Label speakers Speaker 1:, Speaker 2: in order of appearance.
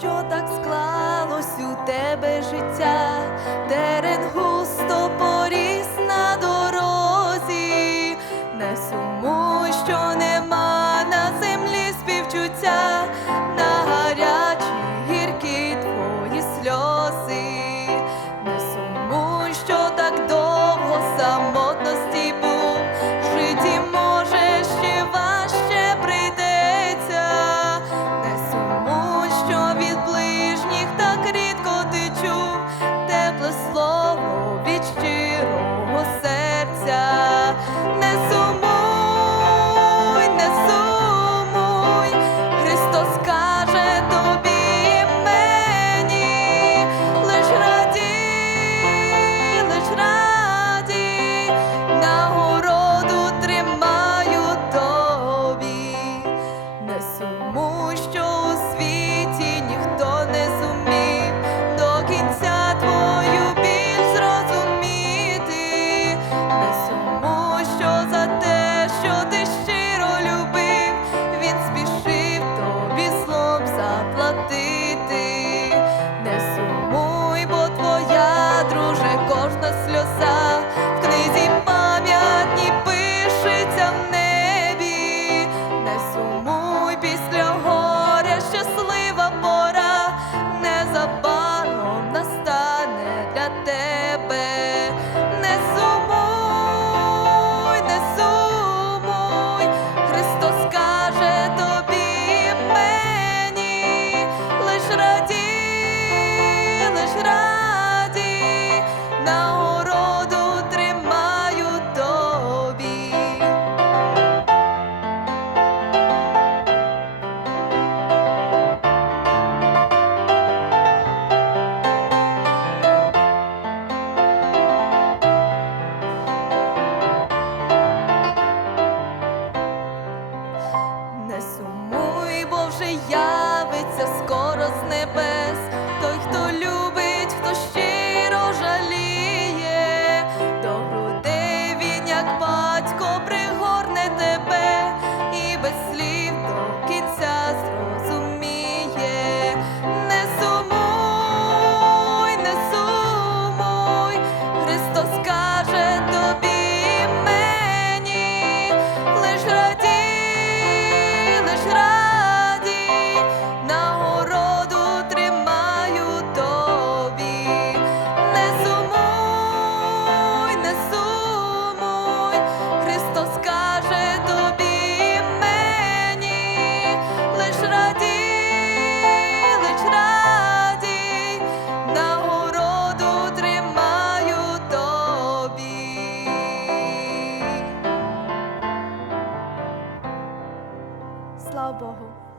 Speaker 1: що так склалось у тебе життя, терен густо поріс на дорозі, не сумуй, що нема на землі співчуття. скоро з небес. Слава Богу.